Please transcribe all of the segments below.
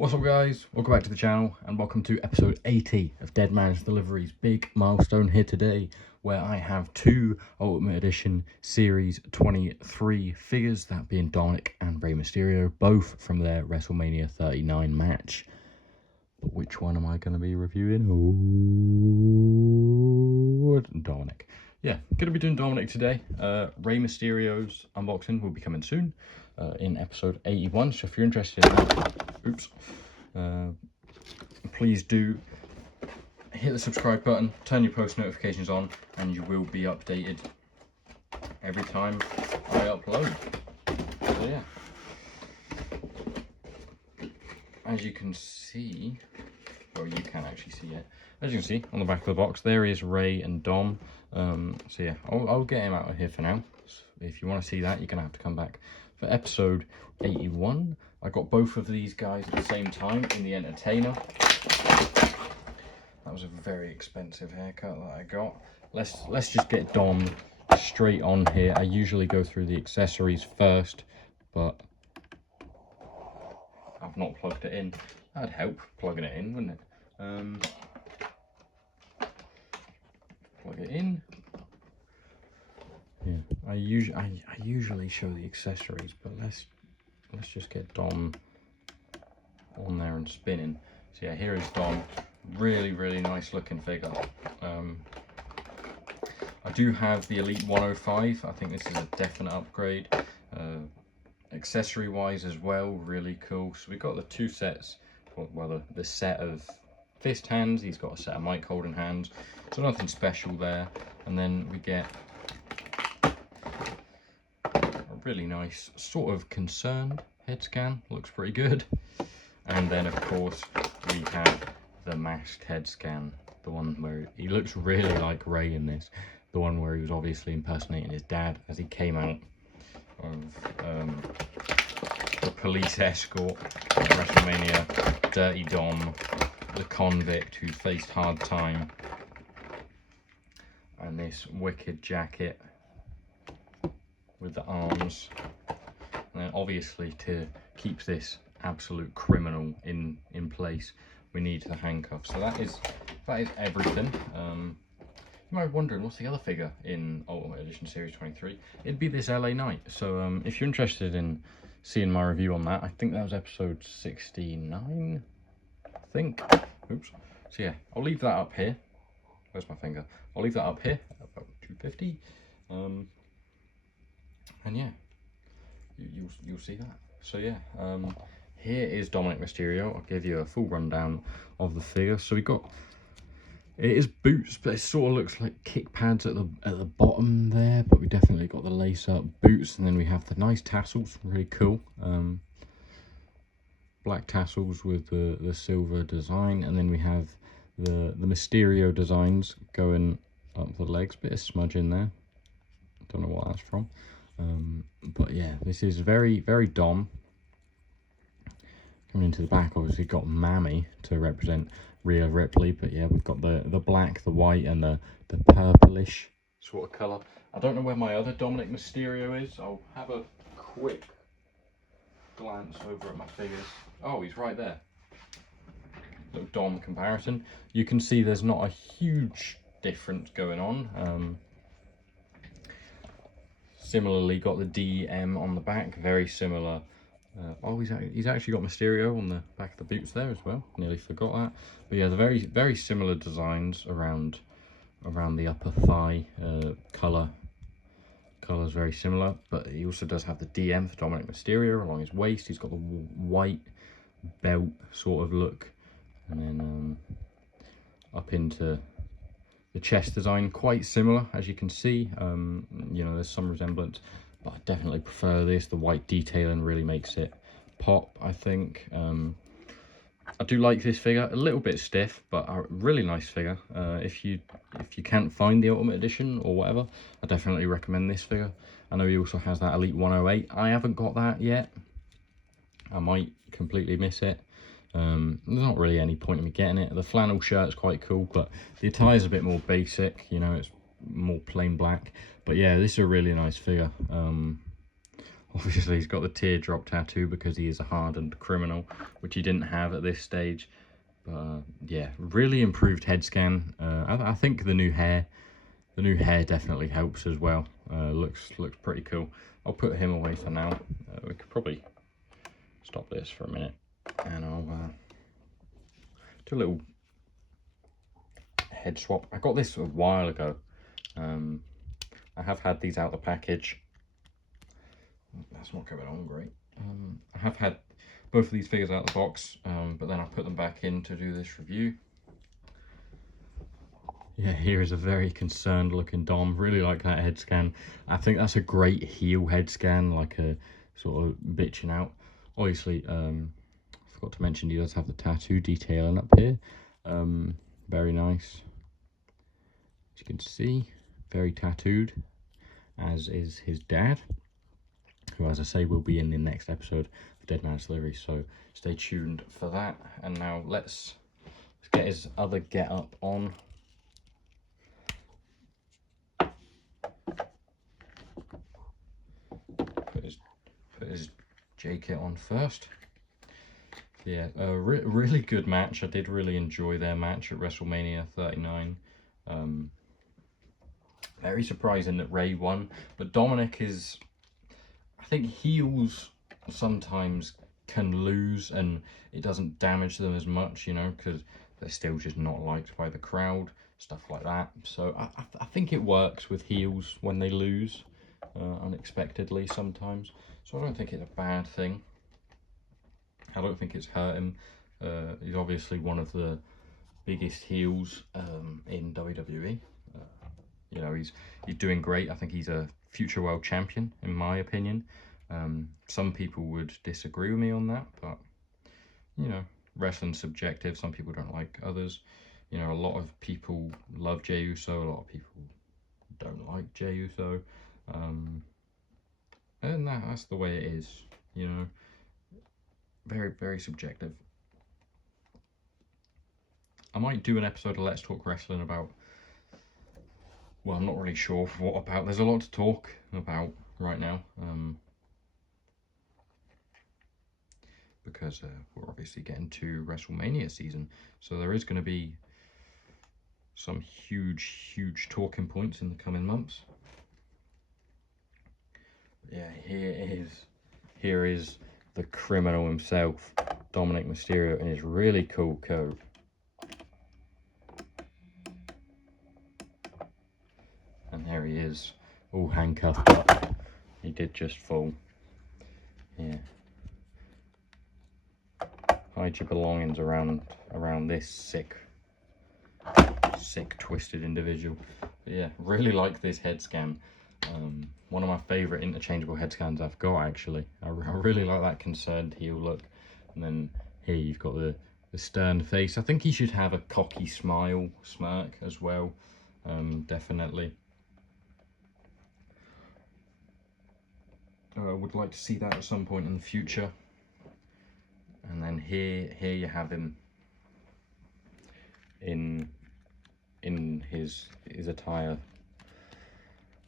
What's up guys, welcome back to the channel and welcome to episode 80 of Deadman's Deliveries. Big milestone here today where I have two Ultimate Edition Series 23 figures, that being DOMINIK and Rey Mysterio, both from their WrestleMania 39 match. But which one am I going to be reviewing? Oh, DOMINIK. Yeah, going to be doing DOMINIK today. Rey Mysterio's unboxing will be coming soon in episode 81, so if you're interested in that, please do hit the subscribe button, turn your post notifications on, and you will be updated every time I upload. So yeah, as you can see, well, you can actually see it. As you can see on the back of the box, there is Rey and Dom. So yeah, I'll get him out of here for now. So if you want to see that, you're gonna have to come back for episode 81. I got both of these guys at the same time in the Entertainer. That was a very expensive haircut that I got. Let's just get Dom straight on here. I usually go through the accessories first, but I've not plugged it in. That'd help plugging it in, wouldn't it? Plug it in. Yeah, I usually show the accessories, but let's just get Dom on there and spinning. So yeah, here is Dom. Really nice looking figure. I do have the Elite 105. I think this is a definite upgrade. Accessory wise as well, really cool. So we got the two sets, well the set of fist hands. He's got a set of mic holding hands, so nothing special there. And then we get really nice sort of concerned head scan, looks pretty good. And then of course we have the masked head scan, the one where he looks really like Rey in this, the one where he was obviously impersonating his dad as he came out of the police escort at WrestleMania. Dirty Dom, the convict who faced hard time, and this wicked jacket with the arms, and then obviously to keep this absolute criminal in place, we need the handcuffs. So that is everything. You might be wondering, what's the other figure in Ultimate Edition Series 23? It'd be this LA Knight. So if you're interested in seeing my review on that, I think that was episode 69, I think. Oops. So yeah, I'll leave that up here. Where's my finger? I'll leave that up here, about 250. And yeah, you'll see that. So yeah, here is DOMINIK Mysterio. I'll give you a full rundown of the figure. So we got, it is boots, but it sort of looks like kick pads at the bottom there, but we definitely got the lace up boots. And then we have the nice tassels, really cool. Black tassels with the silver design, and then we have the Mysterio designs going up the legs. Bit of smudge in there, don't know what that's from. But yeah, this is very Dom. Coming into the back, obviously got Mammy to represent Rhea Ripley, but yeah, we've got the black, the white, and the purplish sort of colour. I don't know where my other DOMINIK Mysterio is. I'll have a quick glance over at my figures. Oh, he's right there. Little Dom comparison. You can see there's not a huge difference going on. Similarly, got the DM on the back, very similar. Oh, he's actually got Mysterio on the back of the boots there as well. Nearly forgot that. But yeah, the very similar designs around the upper thigh. Color's very similar, but he also does have the DM for DOMINIK Mysterio along his waist. He's got the white belt sort of look, and then up into the chest design, quite similar as you can see. You know, there's some resemblance, but I definitely prefer this. The white detailing really makes it pop, I think. I do like this figure, a little bit stiff, but a really nice figure. If you can't find the Ultimate Edition or whatever, I definitely recommend this figure. I know he also has that Elite 108. I haven't got that yet. I might completely miss it. There's not really any point in me getting it. The flannel shirt's quite cool, but the attire's a bit more basic, you know, it's more plain black. But yeah, this is a really nice figure. Obviously, he's got the teardrop tattoo because he is a hardened criminal, which he didn't have at this stage. But yeah, really improved head scan. I think the new hair definitely helps as well. Looks pretty cool. I'll put him away for now. We could probably stop this for a minute, and I'll do a little head swap. I got this a while ago. I have had these out of the package. That's not going on great. I have had both of these figures out of the box, but then I put them back in to do this review. Yeah, here is a very concerned looking Dom. Really like that head scan. I think that's a great heel head scan, like a sort of bitching out. Obviously, forgot to mention he does have the tattoo detailing up here. Very nice. As you can see, very tattooed, as is his dad, who, as I say, will be in the next episode of Deadman's Deliveries. So stay tuned for that. And now let's get his other get up on. Put his J-kit on first. Yeah, really good match. I did really enjoy their match at WrestleMania 39. Very surprising that Ray won, but Dominik is, I think heels sometimes can lose and it doesn't damage them as much, you know, because they're still just not liked by the crowd, stuff like that. So I think it works with heels when they lose unexpectedly sometimes. So I don't think it's a bad thing. I don't think it's hurt him. He's obviously one of the biggest heels in WWE. You know, he's doing great. I think he's a future world champion, in my opinion. Some people would disagree with me on that, but, you know, wrestling's subjective. Some people don't like others. You know, a lot of people love Jey Uso. A lot of people don't like Jey Uso. And that's the way it is, you know. Very, very subjective. I might do an episode of Let's Talk Wrestling about, well, I'm not really sure what about. There's a lot to talk about right now. Because we're obviously getting to WrestleMania season. So there is going to be some huge talking points in the coming months. But yeah, here is the criminal himself, Dominik Mysterio, in his really cool coat. And there he is, all handcuffed up. He did just fall. Yeah. Hide your belongings around this sick twisted individual. But yeah, really like this head scan. One of my favourite interchangeable head scans I've got, actually. I really like that concerned heel look. And then here you've got the stern face. I think he should have a cocky smirk as well. Definitely. I would like to see that at some point in the future. And then here you have him in his attire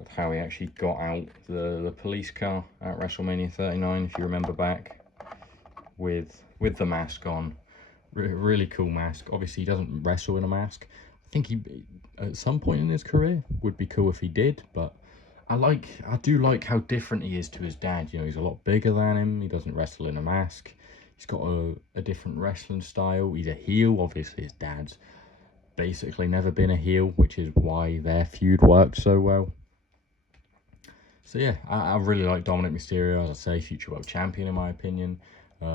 of how he actually got out the police car at WrestleMania 39, if you remember back, with the mask on. Really cool mask. Obviously he doesn't wrestle in a mask. I think he, at some point in his career, would be cool if he did, but I do like how different he is to his dad. You know, he's a lot bigger than him. He doesn't wrestle in a mask. He's got a different wrestling style. He's a heel. Obviously his dad's basically never been a heel, which is why their feud worked so well. So yeah, I really like Dominik Mysterio. As I say, future world champion in my opinion.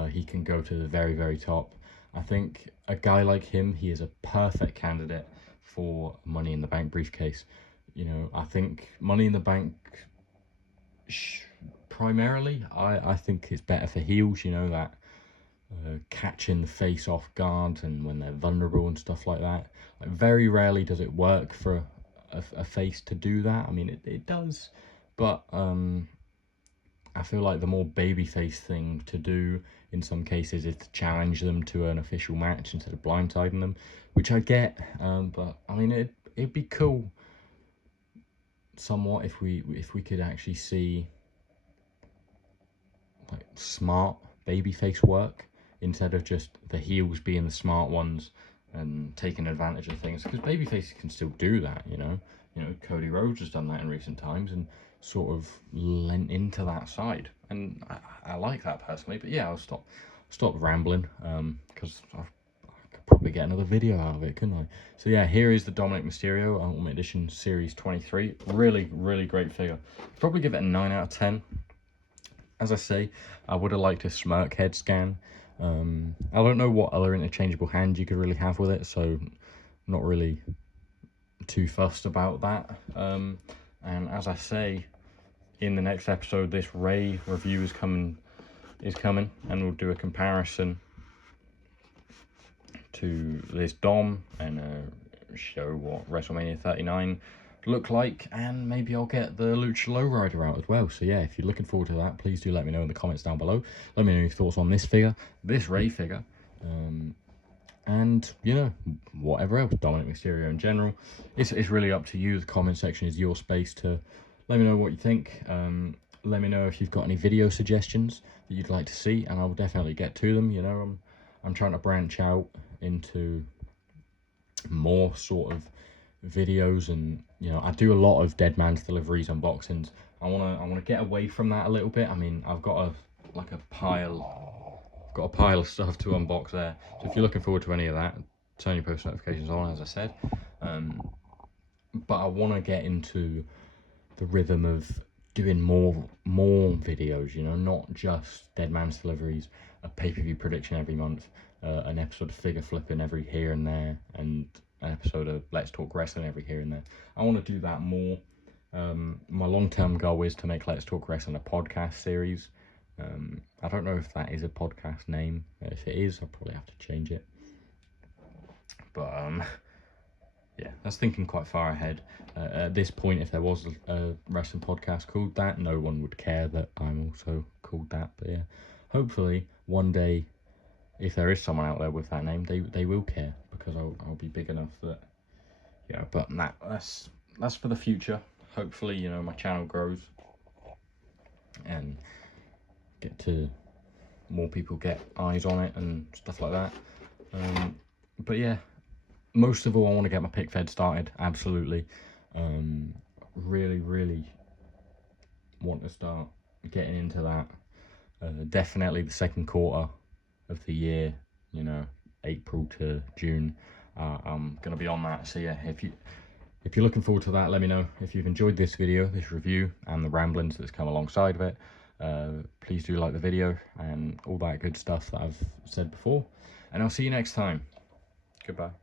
He can go to the very top. I think a guy like him, he is a perfect candidate for Money in the Bank briefcase. You know, I think Money in the Bank, primarily, I think it's better for heels, you know, that catching the face off guard and when they're vulnerable and stuff like that. Like, very rarely does it work for a face to do that. I mean, it does, but I feel like the more babyface thing to do in some cases is to challenge them to an official match instead of blindsiding them, which I get, but I mean, it'd be cool somewhat if we could actually see like smart babyface work instead of just the heels being the smart ones and taking advantage of things, because babyfaces can still do that, you know. Cody Rhodes has done that in recent times and sort of lent into that side, and I like that personally. But yeah, I'll stop rambling, because I could probably get another video out of it, couldn't I? So yeah, here is the Dominik Mysterio Ultimate Edition Series 23. Really great figure. Probably give it a 9 out of 10. As I say, I would have liked a smirk head scan. I don't know what other interchangeable hand you could really have with it, so not really too fussed about that. And as I say, in the next episode, this Ray review is coming, and we'll do a comparison to this Dom and show what WrestleMania 39 look like, and maybe I'll get the Lucha Lowrider out as well. So yeah, if you're looking forward to that, please do let me know in the comments down below. Let me know your thoughts on this figure, this Ray figure, and you know, whatever else, Dominik Mysterio in general. It's really up to you. The comment section is your space to let me know what you think. Let me know if you've got any video suggestions that you'd like to see, and I'll definitely get to them. You know, I'm trying to branch out into more sort of videos, and you know, I do a lot of Deadman's deliveries, unboxings. I wanna get away from that a little bit. I mean, I've got a pile of stuff to unbox there. So if you're looking forward to any of that, turn your post notifications on, as I said. But I want to get into the rhythm of doing more videos, you know, not just Deadman's deliveries, a pay-per-view prediction every month, an episode of figure flipping every here and there, and an episode of Let's Talk Wrestling every here and there. I want to do that more. My long-term goal is to make Let's Talk Wrestling a podcast series. I don't know if that is a podcast name. If it is, I'll probably have to change it. But yeah, that's thinking quite far ahead. At this point, if there was a wrestling podcast called that, no one would care that I'm also called that. But yeah, hopefully one day, if there is someone out there with that name, they will care, because I'll be big enough that, yeah. But that's for the future. Hopefully, you know, my channel grows and get to more people get eyes on it and stuff like that. But yeah, most of all, I want to get my PIC-FED started. Absolutely, really want to start getting into that. Definitely the second quarter of the year, you know, April to June. I'm gonna be on that. So yeah, if you're looking forward to that, let me know. If you've enjoyed this video, this review, and the ramblings that's come alongside of it, please do like the video and all that good stuff that I've said before, and I'll see you next time. Goodbye.